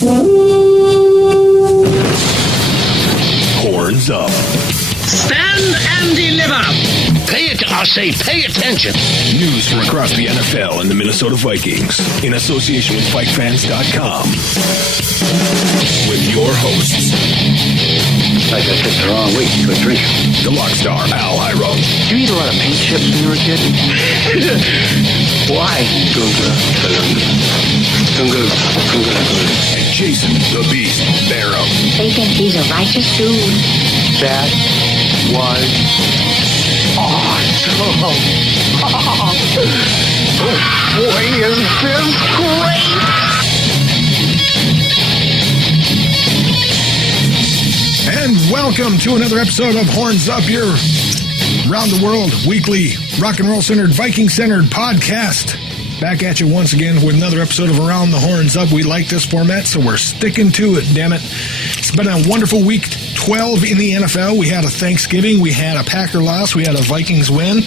Horns up. Stand and deliver. Pay attention. News from across the NFL and the Minnesota Vikings in association with FightFans.com. With your hosts. Like I picked the wrong week to a drink. The Lockstar, Al Hiro. Did you eat a lot of paint chips when you were a kid? Why? And Jason, the Beast, Barham. They think he's a righteous dude. That was awesome. Oh, boy, is this great! And welcome to another episode of Horns Up, your round the world weekly rock and roll centered, Viking centered podcast. Back at you once again with another episode of Around the Horns Up. We like this format, so we're sticking to it, damn it. It's been a wonderful week 12 in the NFL. We had a Thanksgiving, we had a Packer loss, we had a Vikings win,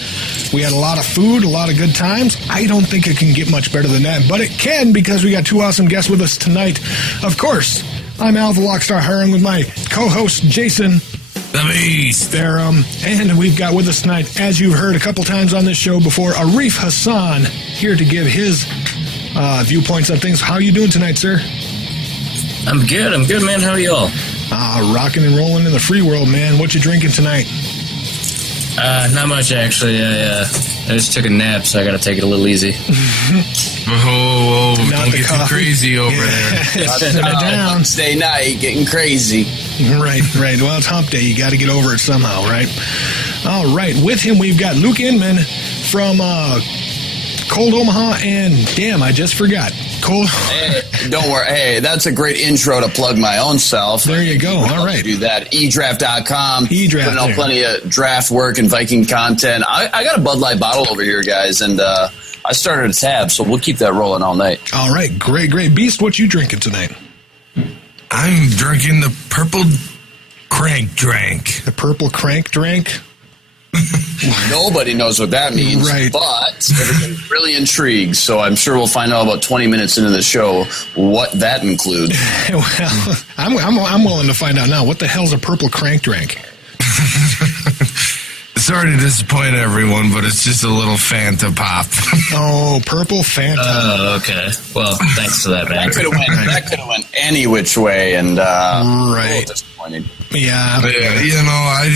we had a lot of food, a lot of good times. I don't think it can get much better than that, but it can because we got two awesome guests with us tonight. Of course, I'm Al the Lockstar Hiring with my co-host Jason the Beast Barham, and we've got with us tonight, as you've heard a couple times on this show before, Arif Hassan here to give his viewpoints on things. How are you doing tonight, sir? I'm good, man. How are y'all? Rocking and rolling in the free world, man. What you drinking tonight? Not much, actually. I just took a nap, so I gotta take it a little easy. Oh, Not don't the get coffee. too crazy over there. Sit it down. Wednesday night, getting crazy. Right. Well, it's hump day. You got to get over it somehow, right? All right. With him, we've got Luke Inman from ColdOmaha, and damn, I just forgot. Hey, don't worry. Hey, that's a great intro to plug my own self. There you go. All right. Do that. eDraft.com. eDraft. Putting out plenty of draft work and Viking content. I got a Bud Light bottle over here, guys, and I started a tab, so we'll keep that rolling all night. All right. Great. Beast, what you drinking tonight? I'm drinking the purple crank drink. The purple crank drink? Nobody knows what that means, Right. But everybody's really intrigued, so I'm sure we'll find out about 20 minutes into the show what that includes. Well, I'm willing to find out now. What the hell's a purple crank drink? Sorry to disappoint everyone, but it's just a little Fanta pop. Oh, purple Fanta. Oh, okay. Well, thanks for that, man. That could have went any which way, and a little disappointing. Yeah. You know, I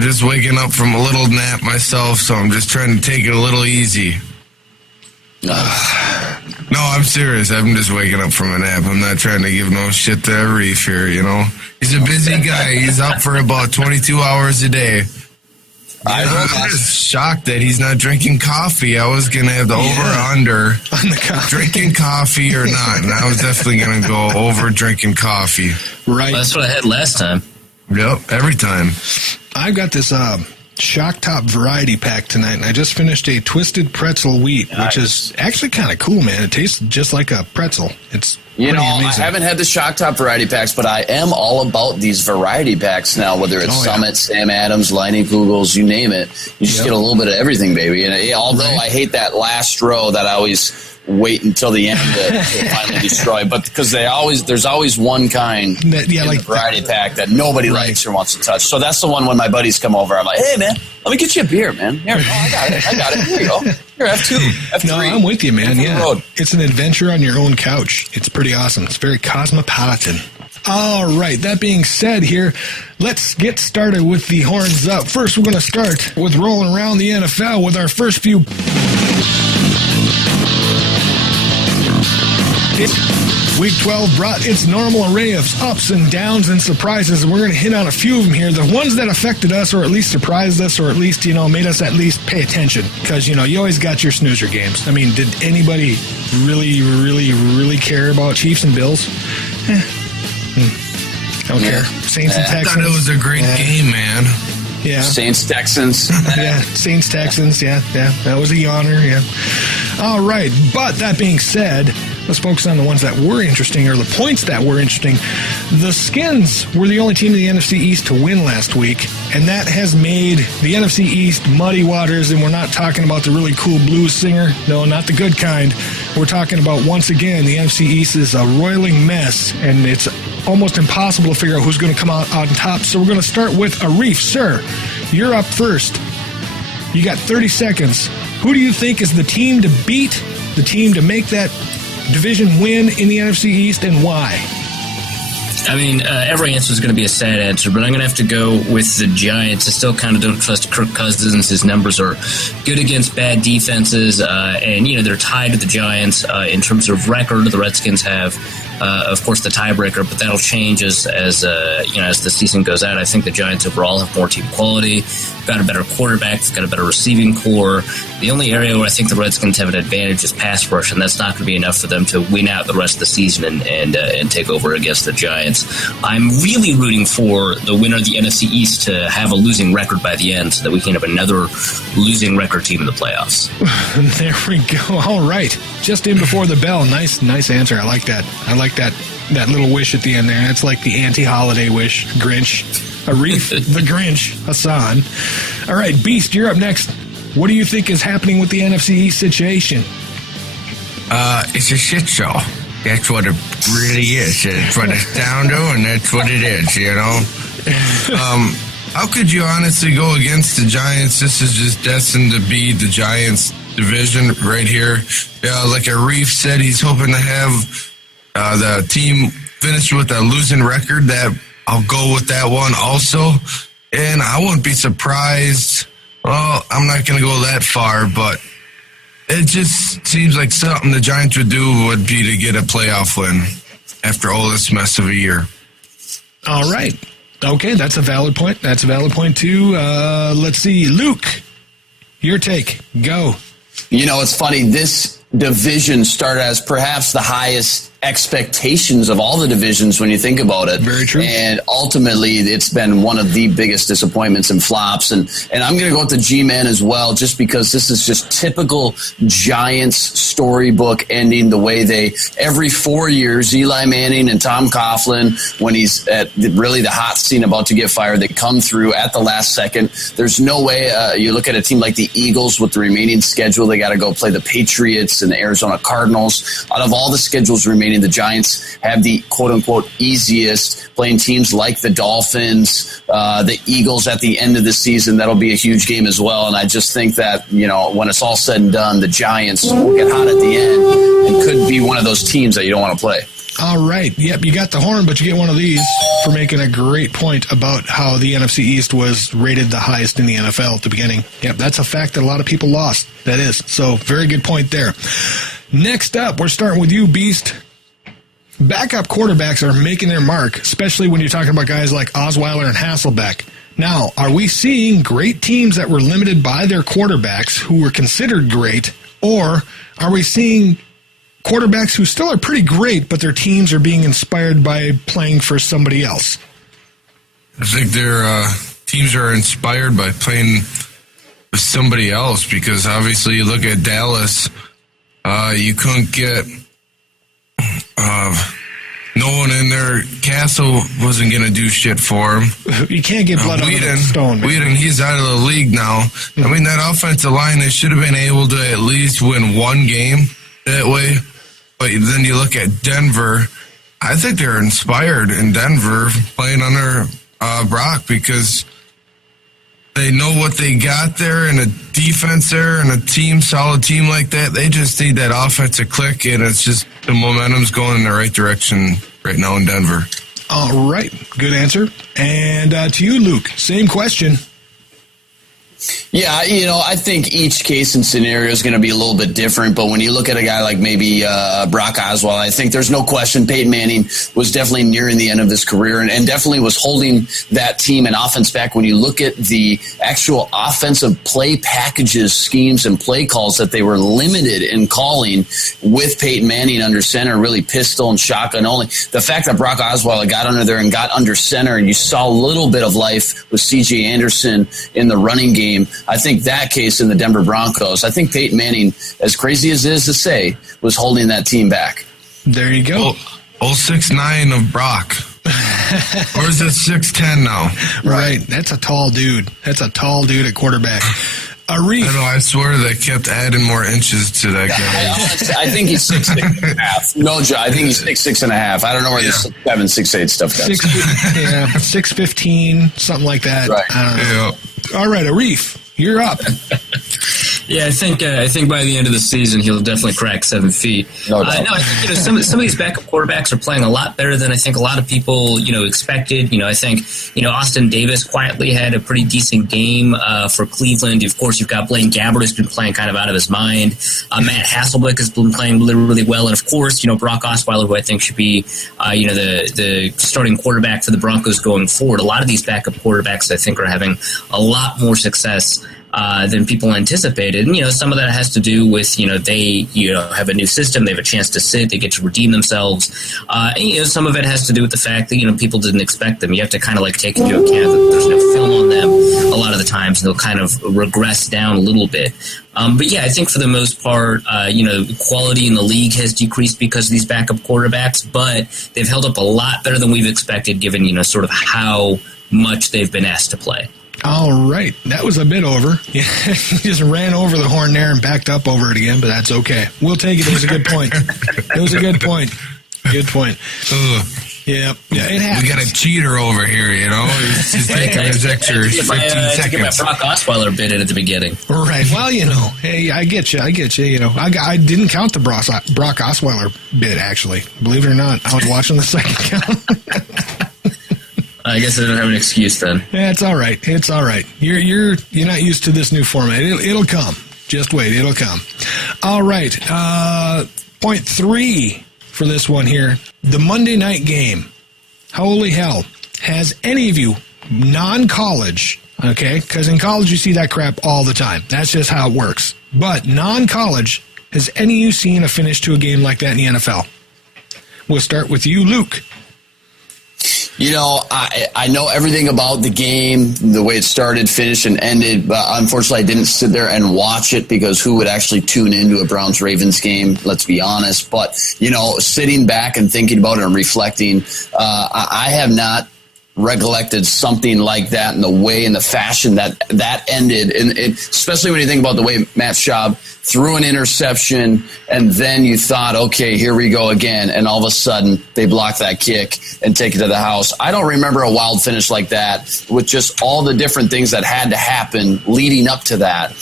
just waking up from a little nap myself, so I'm just trying to take it a little easy. No, I'm serious. I'm just waking up from a nap. I'm not trying to give no shit to Arif here, you know. He's a busy guy. He's up for about 22 hours a day. I'm just shocked that he's not drinking coffee. I was going to have the over-under on the coffee. Drinking coffee or not, and I was definitely going to go over drinking coffee. Right. Well, that's what I had last time. Yep, every time. I've got this Shock Top variety pack tonight, and I just finished a Twisted Pretzel Wheat, which is actually kind of cool, man. It tastes just like a pretzel. It's amazing. I haven't had the Shock Top variety packs, but I am all about these variety packs now, whether it's Summit, Sam Adams, Leinie Kugels, you name it. You just get a little bit of everything, baby. And although I hate that last row that I always wait until the end to finally destroy, but because there's always one kind in the variety pack that nobody likes or wants to touch. So that's the one when my buddies come over, I'm like, hey man, let me get you a beer, man. Here, I got it. Here you go. Here, have two. Have no, three. I'm with you, man. Yeah, road. It's an adventure on your own couch. It's pretty awesome. It's very cosmopolitan. All right, that being said here, let's get started with the horns up. First, we're going to start with rolling around the NFL with our first few. Week 12 brought its normal array of ups and downs and surprises, and we're going to hit on a few of them here. The ones that affected us, or at least surprised us, or at least, made us at least pay attention. Because, you always got your snoozer games. I mean, did anybody really care about Chiefs and Bills? Don't care. Saints and Texans. I thought it was a great game, man. Yeah. Saints, Texans. Yeah, Saints, Texans. Yeah. That was a yawner, yeah. All right. But that being said, let's focus on the ones that were interesting, or the points that were interesting. The Skins were the only team in the NFC East to win last week, and that has made the NFC East muddy waters, and we're not talking about the really cool blues singer. No, not the good kind. we're talking about, once again, the NFC East is a roiling mess, and it's almost impossible to figure out who's going to come out on top. So we're going to start with Arif. Sir, you're up first. You got 30 seconds. Who do you think is the team to beat, the team to make that division win in the NFC East, and why? I mean, every answer is going to be a sad answer, but I'm going to have to go with the Giants. I still kind of don't trust Kirk Cousins. His numbers are good against bad defenses, and, they're tied to the Giants in terms of record. The Redskins have, of course, the tiebreaker, but that'll change as the season goes out. I think the Giants overall have more team quality, got a better quarterback, got a better receiving core. The only area where I think the Redskins have an advantage is pass rush, and that's not going to be enough for them to win out the rest of the season and take over against the Giants. I'm really rooting for the winner of the NFC East to have a losing record by the end so that we can have another losing record team in the playoffs. There we go. All right. Just in before the bell. Nice answer. I like that. I like that little wish at the end there. It's like the anti-holiday wish. Grinch. Arif, the Grinch, Hassan. All right, Beast, you're up next. What do you think is happening with the NFC East situation? It's a shit show. That's what it really is. It's what it's down to, and that's what it is, How could you honestly go against the Giants? This is just destined to be the Giants division right here. Like Arif said, he's hoping to have the team finish with a losing record. That I'll go with that one also. And I wouldn't be surprised. Well, I'm not going to go that far, but it just seems like something the Giants would do would be to get a playoff win after all this mess of a year. All right. Okay, that's a valid point. That's a valid point, too. Let's see. Luke, your take. Go. It's funny. This division started as perhaps the highest expectations of all the divisions when you think about it. Very true. And ultimately, it's been one of the biggest disappointments and flops. And I'm going to go with the G-Man as well, just because this is just typical Giants storybook ending the way they, every 4 years, Eli Manning and Tom Coughlin, when he's at really the hot scene about to get fired, they come through at the last second. There's no way you look at a team like the Eagles with the remaining schedule, they got to go play the Patriots and the Arizona Cardinals. Out of all the schedules remaining, the Giants have the quote-unquote easiest, playing teams like the Dolphins, the Eagles at the end of the season. That'll be a huge game as well. And I just think that, when it's all said and done, the Giants will get hot at the end and could be one of those teams that you don't want to play. All right. Yep, you got the horn, but you get one of these for making a great point about how the NFC East was rated the highest in the NFL at the beginning. Yep, that's a fact that a lot of people lost. That is. So, very good point there. Next up, we're starting with you, Beast. Backup quarterbacks are making their mark, especially when you're talking about guys like Osweiler and Hasselbeck. Now, are we seeing great teams that were limited by their quarterbacks who were considered great, or are we seeing quarterbacks who still are pretty great, but their teams are being inspired by playing for somebody else? I think their teams are inspired by playing with somebody else, because obviously you look at Dallas, you couldn't get no one in there. Castle wasn't going to do shit for him. You can't get blood out of the stone, man. Whedon, he's out of the league now. Mm-hmm. I mean, that offensive line, they should have been able to at least win one game that way. But then you look at Denver. I think they're inspired in Denver playing under Brock, because they know what they got there, and a defense there, and a solid team like that. They just need that offense to click, and it's just the momentum's going in the right direction right now in Denver. All right. Good answer. And to you, Luke, same question. Yeah, I think each case and scenario is going to be a little bit different. But when you look at a guy like maybe Brock Osweiler, I think there's no question Peyton Manning was definitely nearing the end of his career and definitely was holding that team and offense back. When you look at the actual offensive play packages, schemes, and play calls that they were limited in calling with Peyton Manning under center, really pistol and shotgun only. The fact that Brock Osweiler got under there and got under center, and you saw a little bit of life with C.J. Anderson in the running game, I think that case in the Denver Broncos, I think Peyton Manning, as crazy as it is to say, was holding that team back. There you go. 6'9" of Brock. Or is it 6'10" now? Right. That's a tall dude. That's a tall dude at quarterback. Arif. I know, I swear they kept adding more inches to that guy. I think he's 6'6.5". No, Joe, I think he's 6'6.5". I don't know where the 6'7", 6'8" stuff comes. 6'15", something like that. Right. I don't know. Yeah. All right, Arif, you're up. Yeah, I think by the end of the season he'll definitely crack 7 feet. No doubt. I think some of these backup quarterbacks are playing a lot better than I think a lot of people expected. I think Austin Davis quietly had a pretty decent game for Cleveland. Of course, you've got Blaine Gabbert who's been playing kind of out of his mind. Matt Hasselbeck has been playing really, really well, and of course, Brock Osweiler, who I think should be the starting quarterback for the Broncos going forward. A lot of these backup quarterbacks I think are having a lot more success than people anticipated. And, some of that has to do with, they, have a new system. They have a chance to sit. They get to redeem themselves. And, some of it has to do with the fact that, people didn't expect them. You have to kind of take into account that there's no film on them a lot of the times. And they'll kind of regress down a little bit. But yeah, I think for the most part, quality in the league has decreased because of these backup quarterbacks, but they've held up a lot better than we've expected given, sort of how much they've been asked to play. All right. That was a bit over. Yeah, he just ran over the horn there and backed up over it again, but that's okay. We'll take it. It was a good point. It was a good point. Good point. Yeah, it happens. We got a cheater over here, He's taking his extra 15 seconds. To get my Brock Osweiler bit in at the beginning. Right. Well, hey, I get you. I didn't count the Brock Osweiler bit, actually. Believe it or not, I was watching the second count. I guess I don't have an excuse then. Yeah, it's all right. It's all right. You're not used to this new format. It'll come. Just wait. It'll come. All right. Point 3 for this one here. The Monday night game. Holy hell. Has any of you, non-college, okay, because in college you see that crap all the time. that's just how it works. But non-college, has any of you seen a finish to a game like that in the NFL? We'll start with you, Luke. I know everything about the game, the way it started, finished, and ended, but unfortunately I didn't sit there and watch it because who would actually tune into a Browns-Ravens game, let's be honest. But, sitting back and thinking about it and reflecting, I have not recollected something like that in the way, in the fashion that ended, and especially when you think about the way Matt Schaub threw an interception, and then you thought, okay, here we go again, and all of a sudden they block that kick and take it to the house. I don't remember a wild finish like that with just all the different things that had to happen leading up to that.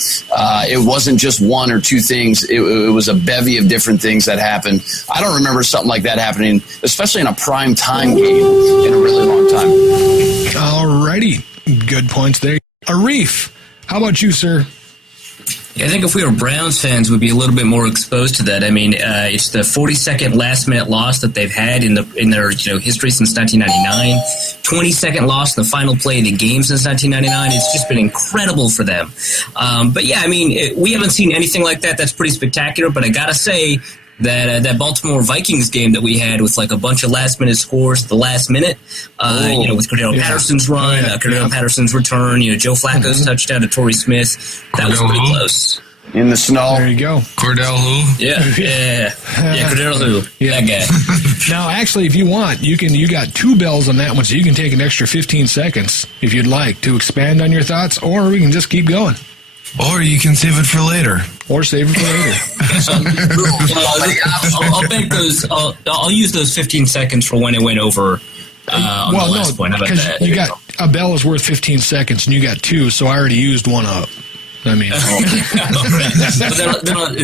It wasn't just one or two things. It was a bevy of different things that happened. I don't remember something like that happening, especially in a prime time game in a really long time. All righty. Good points there. Arif, how about you, sir? Yeah, I think if we were Browns fans, we'd be a little bit more exposed to that. I mean, it's the 42nd last-minute loss that they've had in their history since 1999. 22nd loss in the final play of the game since 1999. It's just been incredible for them. But yeah, I mean, we haven't seen anything like that. That's pretty spectacular. But I gotta say that Baltimore Vikings game that we had with a bunch of last-minute scores at the last minute, with Cordell Patterson's run, Cordell Patterson's return, Joe Flacco's touchdown to Torrey Smith, that was pretty close. In the snow. There you go. Cordell who? Yeah, Cordell who? That guy. Now, actually, if you want, you got 2 bells on that one, so you can take an extra 15 seconds if you'd like to expand on your thoughts, or we can just keep going. Or you can save it for later. Or save it for later. I'll make those. I'll use those 15 seconds for when it went over. On the last point. How about that? You got a bell is worth 15 seconds, and you got 2, so I already used one up. I mean,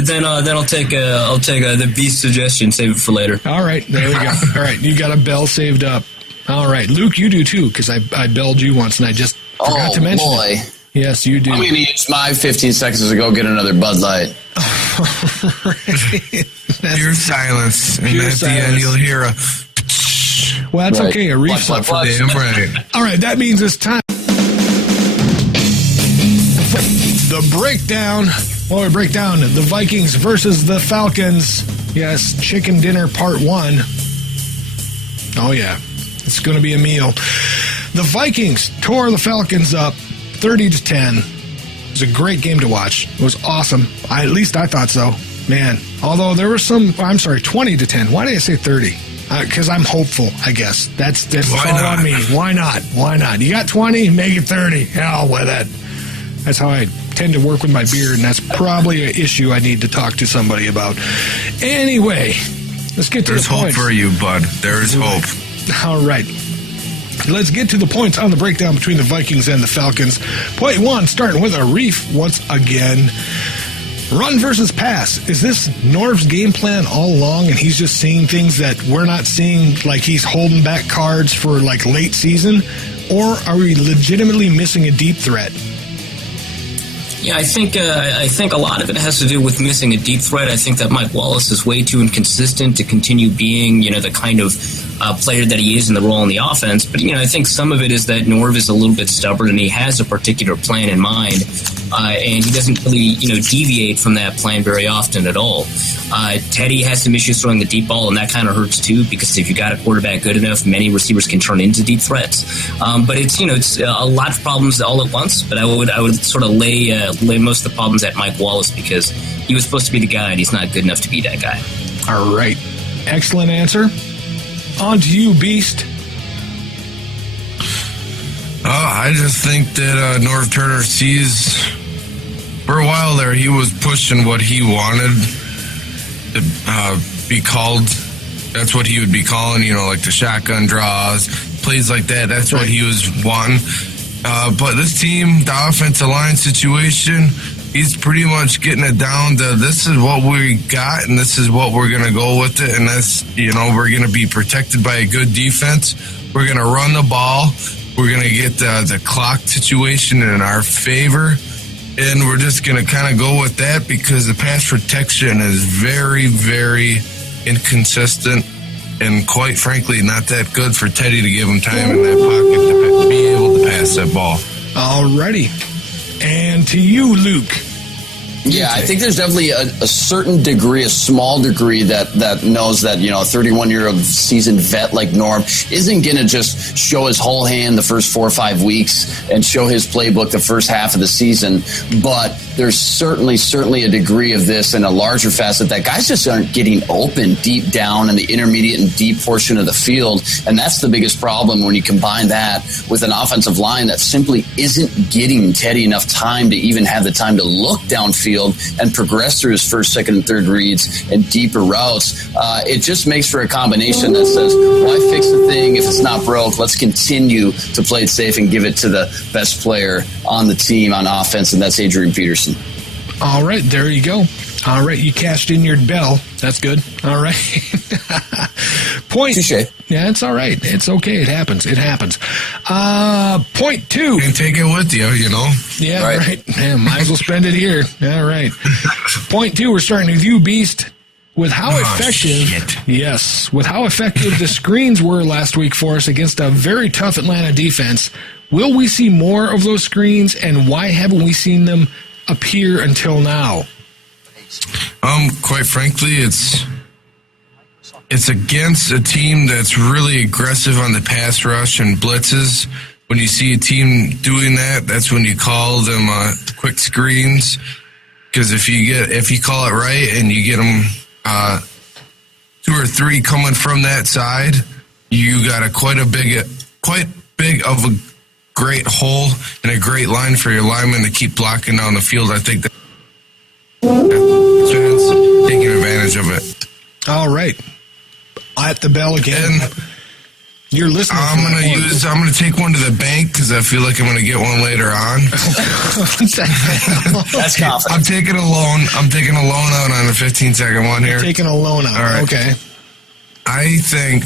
then I'll take the beast suggestion. Save it for later. All right, there we go. All right, you got a bell saved up. All right, Luke, you do too, because I belled you once, and I just forgot to mention it. Yes, you do. I'm going to use my 15 seconds to go get another Bud Light. Pure silence. And at the end, you'll hear a... Well, that's okay. A reflex. Right. All right, that means it's time. The breakdown. Well, we break down the Vikings versus the Falcons. Yes, chicken dinner part 1. Oh, yeah. It's going to be a meal. The Vikings tore the Falcons up 30-10. It was a great game to watch. It was awesome. At least I thought so. Man. Although there was some... I'm sorry, 20-10. Why did I say 30? Because I'm hopeful, I guess. That's all on me. Why not? You got 20, make it 30. Hell with it. That's how I tend to work with my beard, and that's probably an issue I need to talk to somebody about. Anyway, let's get to There's the points. hope for you, bud. There's hope. All right. Let's get to the points on the breakdown between the Vikings and the Falcons. Point 1, starting with Arif once again. Run versus pass. Is this Norv's game plan all along, and he's just seeing things that we're not seeing, like he's holding back cards for like late season? Or are we legitimately missing a deep threat? Yeah, I think a lot of it has to do with missing a deep threat. I think that Mike Wallace is way too inconsistent to continue being, the kind of player that he is in the role in the offense. But, I think some of it is that Norv is a little bit stubborn and he has a particular plan in mind. And he doesn't really, deviate from that plan very often at all. Teddy has some issues throwing the deep ball, and that kind of hurts too, because if you got a quarterback good enough, many receivers can turn into deep threats. But it's a lot of problems all at once. But I would sort of lay most of the problems at Mike Wallace, because he was supposed to be the guy, and he's not good enough to be that guy. All right. Excellent answer. On to you, Beast. I just think that Norv Turner sees, for a while there, he was pushing what he wanted to be called. That's what he would be calling, like the shotgun draws, plays like that. That's what he was wanting. But this team, the offensive line situation, he's pretty much getting it down to this is what we got and this is what we're going to go with it. And that's, we're going to be protected by a good defense. We're going to run the ball. We're going to get the clock situation in our favor. And we're just going to kind of go with that because the pass protection is very, very inconsistent and quite frankly not that good for Teddy to give him time in that pocket to be able to pass that ball. Alrighty. And to you, Luke. Yeah, I think there's definitely a certain degree, a small degree that knows that, a 31-year-old seasoned vet like Norm isn't going to just show his whole hand the first 4 or 5 weeks and show his playbook the first half of the season. But there's certainly a degree of this in a larger facet that guys just aren't getting open deep down in the intermediate and deep portion of the field. And that's the biggest problem when you combine that with an offensive line that simply isn't getting Teddy enough time to even have the time to look downfield and progress through his first, second, and third reads and deeper routes. It just makes for a combination that says, why fix the thing if it's not broke? Let's continue to play it safe and give it to the best player on the team on offense, and that's Adrian Peterson. All right, there you go. All right, you cashed in your bell. That's good. All right. Point. Touché. Yeah, it's all right. It's okay. It happens. Point 2. You can take it with you, Yeah, right. Yeah, might as well spend it here. All right. Point 2, we're starting with you, Beast. With how with how effective the screens were last week for us against a very tough Atlanta defense, will we see more of those screens, and why haven't we seen them appear until now? Quite frankly, it's against a team that's really aggressive on the pass rush and blitzes. When you see a team doing that, that's when you call them quick screens. Because if you call it right and you get them 2 or 3 coming from that side, you got quite big of a great hole and a great line for your linemen to keep blocking down the field. I think that's taking advantage of it. All right. At the bell again. And you're listening. I'm gonna take one to the bank because I feel like I'm gonna get one later on. That's confident. I'm taking a loan out on a 15-second one here. Taking a loan out. All right. Okay. I think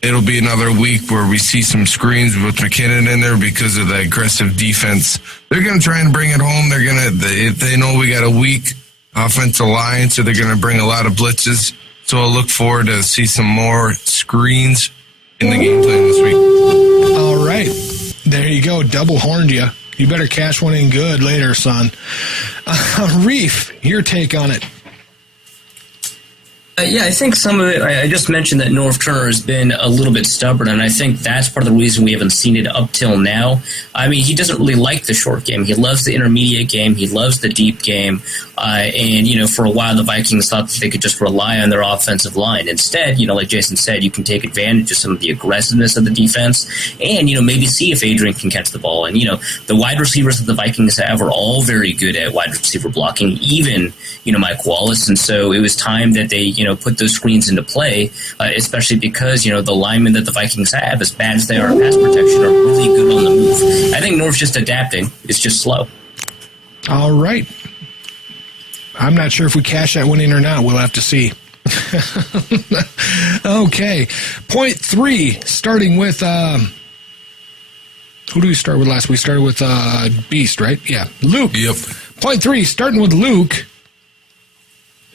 it'll be another week where we see some screens with McKinnon in there because of the aggressive defense. They're gonna try and bring it home. They know we got a weak offensive line, so they're gonna bring a lot of blitzes. So I'll look forward to see some more screens in the game plan this week. All right. There you go. Double horned you. You better cash one in good later, son. Reef, your take on it. Yeah, I think some of it, I just mentioned that Norv Turner has been a little bit stubborn, and I think that's part of the reason we haven't seen it up till now. I mean, he doesn't really like the short game. He loves the intermediate game. He loves the deep game. And, you know, for a while the Vikings thought that they could just rely on their offensive line. Instead, you know, like Jason said, you can take advantage of some of the aggressiveness of the defense and, you know, maybe see if Adrian can catch the ball. And, you know, the wide receivers that the Vikings have are all very good at wide receiver blocking, even, you know, Mike Wallace. And so it was time that they, you know, put those screens into play, especially because, you know, the linemen that the Vikings have, as bad as they are in pass protection, are really good on the move. I think Norv's just adapting. It's just slow. All right. I'm not sure if we cash that one in or not. We'll have to see. Okay. Point 3, starting with... who do we start with last? We started with Beast, right? Yeah. Luke. Yep. Point 3, starting with Luke.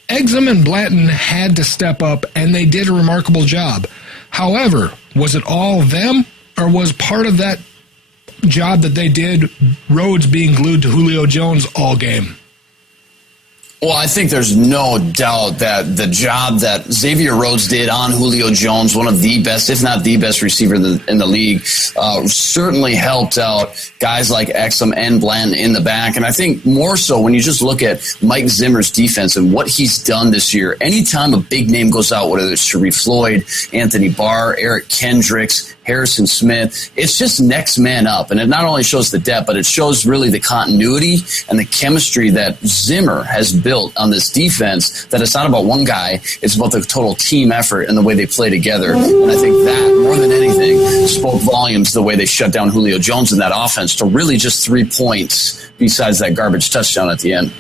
Exum and Blanton had to step up, and they did a remarkable job. However, was it all them, or was part of that job that they did Rhodes being glued to Julio Jones all game? Well, I think there's no doubt that the job that Xavier Rhodes did on Julio Jones, one of the best, if not the best receiver in the league, certainly helped out guys like Exum and Blanton in the back. And I think more so when you just look at Mike Zimmer's defense and what he's done this year, anytime a big name goes out, whether it's Sharif Floyd, Anthony Barr, Eric Kendricks, Harrison Smith, it's just next man up. And it not only shows the depth, but it shows really the continuity and the chemistry that Zimmer has built on this defense, that it's not about one guy, it's about the total team effort and the way they play together. And I think that, more than anything, spoke volumes the way they shut down Julio Jones in that offense to really just 3 points besides that garbage touchdown at the end.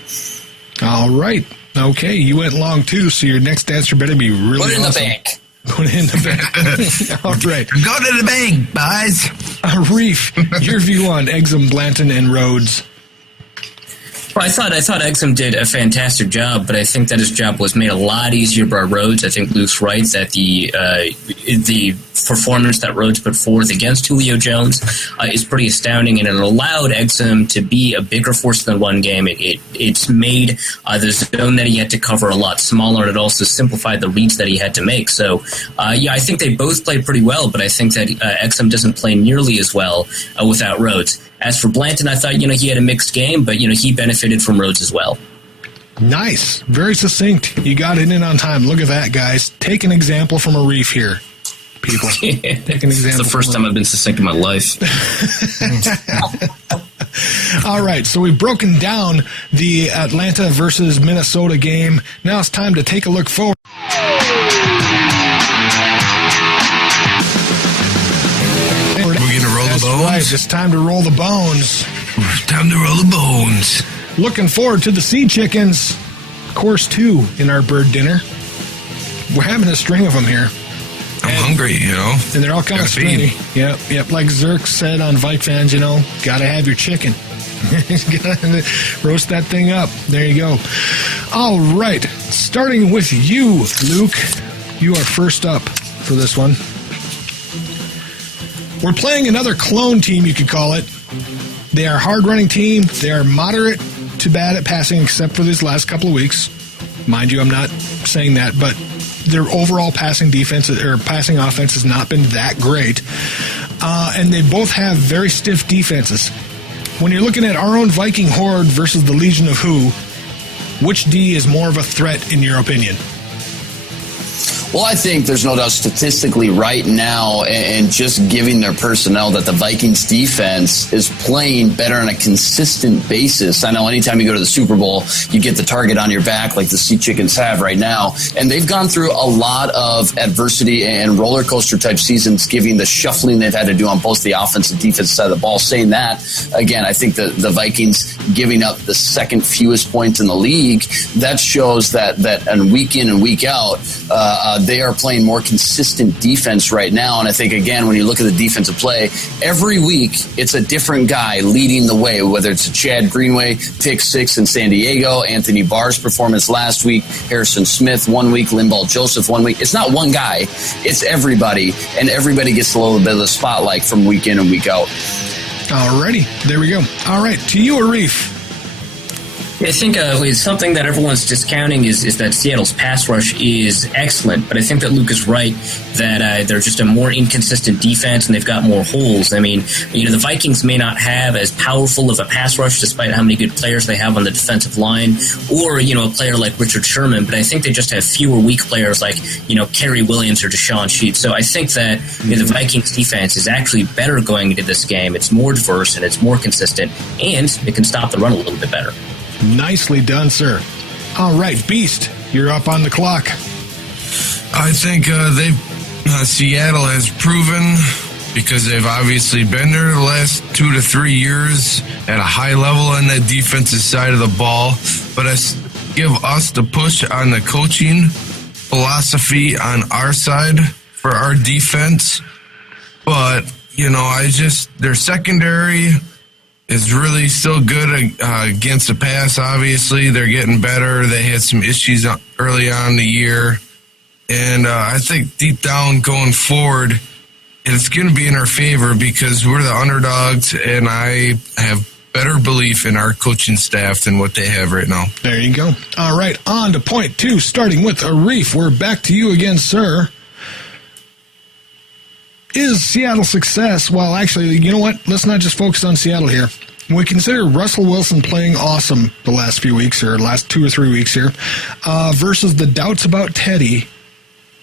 All right. Okay, you went long too, so your next answer better be really Put it in awesome. the bank. Put it in the bank. All right. Go to the bank, boys. Arif, your view on Exum, Blanton, and Rhodes. Well, I thought Exum did a fantastic job, but I think that his job was made a lot easier by Rhodes. I think Luke's right that the performance that Rhodes put forth against Julio Jones is pretty astounding, and it allowed Exum to be a bigger force than one game. It's made the zone that he had to cover a lot smaller, and it also simplified the reads that he had to make. So, yeah, I think they both played pretty well, but I think that Exum doesn't play nearly as well without Rhodes. As for Blanton, I thought, you know, he had a mixed game, but, you know, he benefited from Rhodes as well. Nice. Very succinct. You got it in on time. Look at that, guys. Take an example from Arif here, people. Take an example. It's the first time I've been succinct in my life. All right, so we've broken down the Atlanta versus Minnesota game. Now it's time to take a look forward. We're going to roll the bones? Right, it's time to roll the bones. Time to roll the bones. Looking forward to the Sea Chickens, course 2 in our bird dinner. We're having a string of them here. I'm hungry, you know. And they're all kind of stringy. Yep. Like Zerk said on Vike Fans, you know, gotta have your chicken. Gotta roast that thing up. There you go. All right, starting with you, Luke. You are first up for this one. We're playing another clone team, you could call it. They are a hard-running team. They are moderate to bad at passing, except for these last couple of weeks. Mind you, I'm not saying that, but their overall passing defense or passing offense has not been that great. And they both have very stiff defenses. When you're looking at our own Viking Horde versus the Legion of Who, which D is more of a threat in your opinion? Well, I think there's no doubt statistically right now, and just giving their personnel, that the Vikings defense is playing better on a consistent basis. I know anytime you go to the Super Bowl, you get the target on your back like the Sea Chickens have right now. And they've gone through a lot of adversity and roller coaster type seasons, giving the shuffling they've had to do on both the offense and defense side of the ball. Saying that, again, I think the Vikings giving up the second fewest points in the league, that shows that and week in and week out, they are playing more consistent defense right now. And I think, again, when you look at the defensive play, every week it's a different guy leading the way, whether it's a Chad Greenway pick 6 in San Diego, Anthony Barr's performance last week, Harrison Smith 1 week, Linval Joseph 1 week. It's not one guy, it's everybody, and everybody gets a little bit of the spotlight from week in and week out. Alrighty, there we go. All right, to you, Arif. I think something that everyone's discounting is that Seattle's pass rush is excellent, but I think that Luke is right that they're just a more inconsistent defense and they've got more holes. I mean, the Vikings may not have as powerful of a pass rush despite how many good players they have on the defensive line, or a player like Richard Sherman, but I think they just have fewer weak players like Kerry Williams or Deshaun Sheets. So I think that the Vikings defense is actually better going into this game. It's more diverse and it's more consistent, and it can stop the run a little bit better. Nicely done, sir. All right, Beast, you're up on the clock. I think Seattle has proven, because they've obviously been there the last 2 to 3 years at a high level on that defensive side of the ball, but I give us the push on the coaching philosophy on our side for our defense. But, their secondary is really still good against the pass. Obviously, they're getting better. They had some issues early on in the year. And I think deep down going forward, it's going to be in our favor because we're the underdogs, and I have better belief in our coaching staff than what they have right now. There you go. All right, on to point 2, starting with Arif. We're back to you again, sir. Is Seattle success? Well, actually, you know what? Let's not just focus on Seattle here. When we consider Russell Wilson playing awesome the last few weeks, or last 2 or 3 weeks here, versus the doubts about Teddy,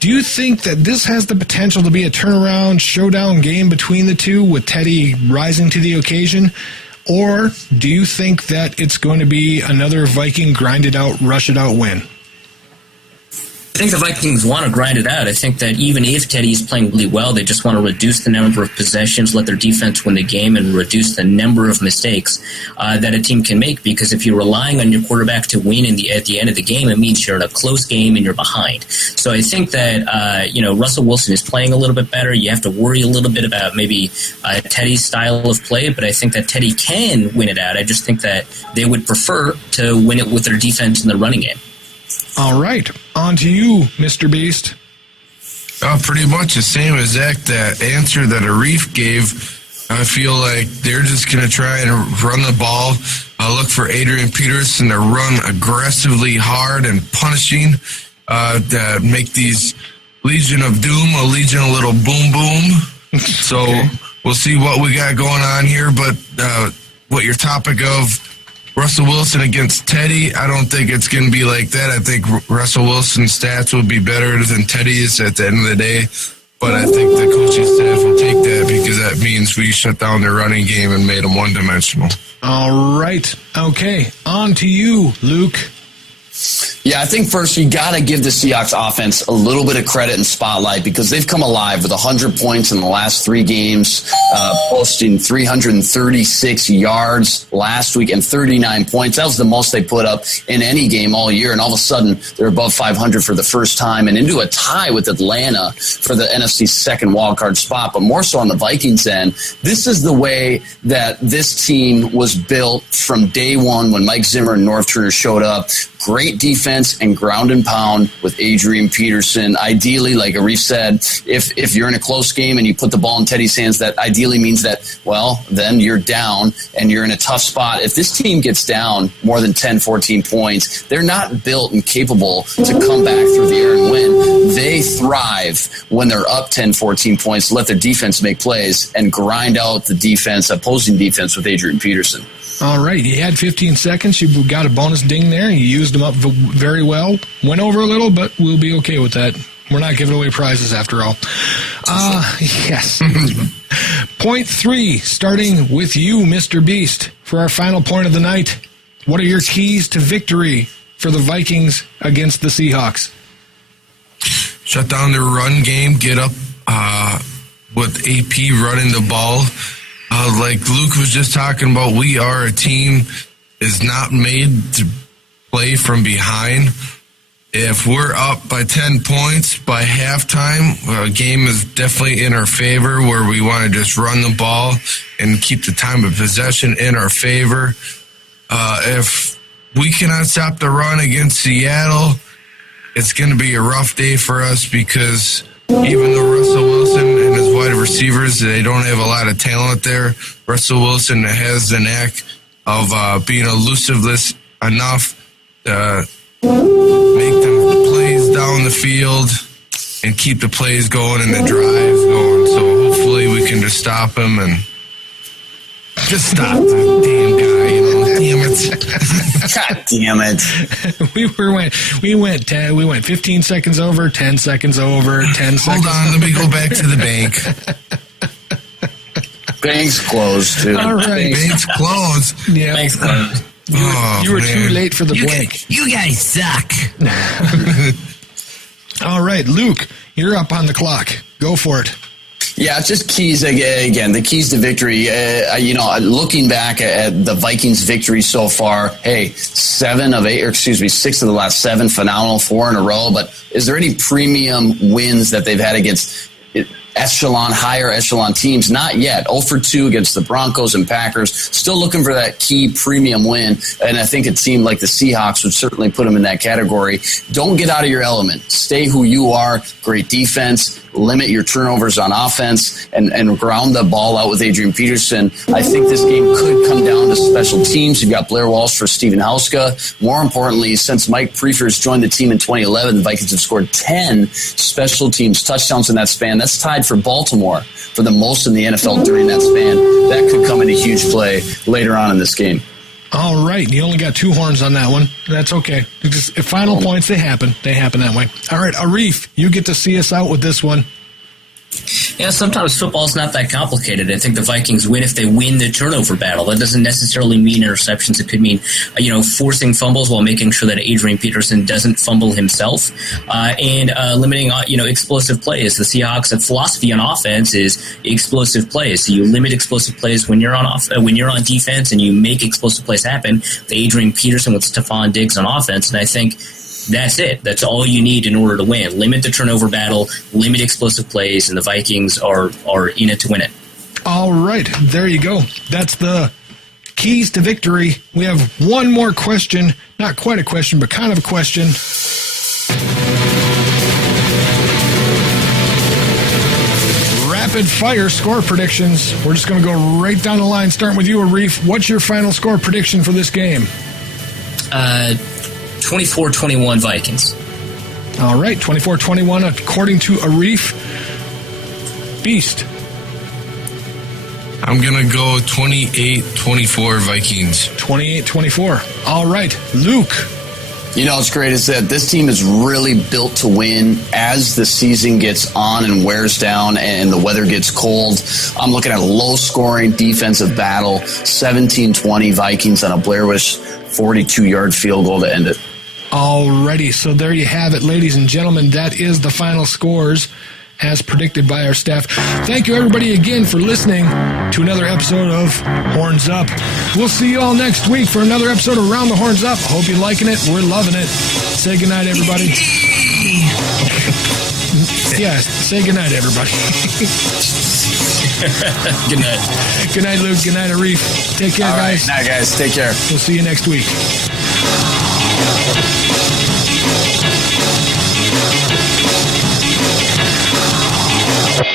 do you think that this has the potential to be a turnaround, showdown game between the two with Teddy rising to the occasion? Or do you think that it's going to be another Viking grind it out, rush it out win? I think the Vikings want to grind it out. I think that even if Teddy is playing really well, they just want to reduce the number of possessions, let their defense win the game, and reduce the number of mistakes that a team can make. Because if you're relying on your quarterback to win at the end of the game, it means you're in a close game and you're behind. So I think that Russell Wilson is playing a little bit better. You have to worry a little bit about maybe Teddy's style of play, but I think that Teddy can win it out. I just think that they would prefer to win it with their defense in the running game. All right, on to you, Mr. Beast. Pretty much the same exact answer that Arif gave. I feel like they're just going to try and run the ball, look for Adrian Peterson to run aggressively hard and punishing, to make these Legion of Doom a Legion of Little Boom Boom. So okay. We'll see what we got going on here, but what your topic of Russell Wilson against Teddy, I don't think it's going to be like that. I think Russell Wilson's stats will be better than Teddy's at the end of the day. But I think the coaching staff will take that because that means we shut down their running game and made them one-dimensional. All right. Okay. On to you, Luke. Yeah, I think first you got to give the Seahawks offense a little bit of credit and spotlight because they've come alive with 100 points in the last 3 games, posting 336 yards last week and 39 points. That was the most they put up in any game all year, and all of a sudden they're above 500 for the first time and into a tie with Atlanta for the NFC's second wildcard spot. But more so on the Vikings end, this is the way that this team was built from day one when Mike Zimmer and Norv Turner showed up. Great defense and ground and pound with Adrian Peterson. Ideally, like Arif said, if you're in a close game and you put the ball in Teddy's hands, that ideally means that, well, then you're down and you're in a tough spot. If this team gets down more than 10, 14 points, they're not built and capable to come back through the air and win. They thrive when they're up 10, 14 points, let their defense make plays and grind out the opposing defense with Adrian Peterson. All right, you had 15 seconds. You got a bonus ding there. You used them up very well. Went over a little, but we'll be okay with that. We're not giving away prizes after all. Yes. Point 3, starting with you, Mr. Beast, for our final point of the night. What are your keys to victory for the Vikings against the Seahawks? Shut down their run game, get up with AP running the ball. Like Luke was just talking about, we are a team is not made to play from behind. If we're up by 10 points by halftime, a game is definitely in our favor where we want to just run the ball and keep the time of possession in our favor. If we cannot stop the run against Seattle, it's going to be a rough day for us because even though Russell Wilson and his wide receivers, they don't have a lot of talent there, Russell Wilson has the knack of being elusiveness enough to make them plays down the field and keep the plays going and the drives going. So hopefully we can just stop him and just stop the damn guy, Damn it. God damn it. We went 15 seconds over, 10 seconds over, 10 seconds. Hold on, let me go back to the bank. Bank's closed, too. All right. Bank's closed. Yeah. Bank's closed. You were too late for the blank. You guys suck. All right, Luke, you're up on the clock. Go for it. Yeah, it's just keys again. The keys to victory. Looking back at the Vikings' victory so far, hey, 6 of the last 7, phenomenal, 4 in a row. But is there any premium wins that they've had against higher echelon teams? Not yet. 0-2 against the Broncos and Packers. Still looking for that key premium win. And I think a team like the Seahawks would certainly put them in that category. Don't get out of your element. Stay who you are. Great defense. Limit your turnovers on offense and ground the ball out with Adrian Peterson. I think this game could come down to special teams. You've got Blair Walsh for Steven Hauska. More importantly, since Mike Prefer's joined the team in 2011, the Vikings have scored 10 special teams touchdowns in that span. That's tied for Baltimore for the most in the NFL during that span. That could come into huge play later on in this game. All right. You only got 2 horns on that one. That's okay. Just final points, they happen. They happen that way. All right, Arif, you get to see us out with this one. Yeah, sometimes football's not that complicated. I think the Vikings win if they win the turnover battle. That doesn't necessarily mean interceptions. It could mean, forcing fumbles while making sure that Adrian Peterson doesn't fumble himself, and limiting, explosive plays. The Seahawks' philosophy on offense is explosive plays. So you limit explosive plays when you're on when you're on defense, and you make explosive plays happen. The Adrian Peterson with Stephon Diggs on offense, and I think that's it. That's all you need in order to win. Limit the turnover battle, limit explosive plays, and the Vikings are in it to win it. All right. There you go. That's the keys to victory. We have one more question. Not quite a question, but kind of a question. Rapid fire score predictions. We're just going to go right down the line, starting with you, Arif. What's your final score prediction for this game? 24-21 Vikings. All right, 24-21 according to Arif. Beast. I'm going to go 28-24 Vikings. 28-24. All right, Luke. What's great is that this team is really built to win as the season gets on and wears down and the weather gets cold. I'm looking at a low-scoring defensive battle, 17-20 Vikings on a Blair Witch 42-yard field goal to end it. Alrighty, so there you have it, ladies and gentlemen. That is the final scores as predicted by our staff. Thank you, everybody, again for listening to another episode of Horns Up. We'll see you all next week for another episode of Round the Horns Up. Hope you're liking it. We're loving it. Say goodnight, everybody. Yeah, say goodnight, everybody. Good night. Good night, Luke. Good night, Arif. Take care, All right. guys. Night, guys. Take care. We'll see you next week.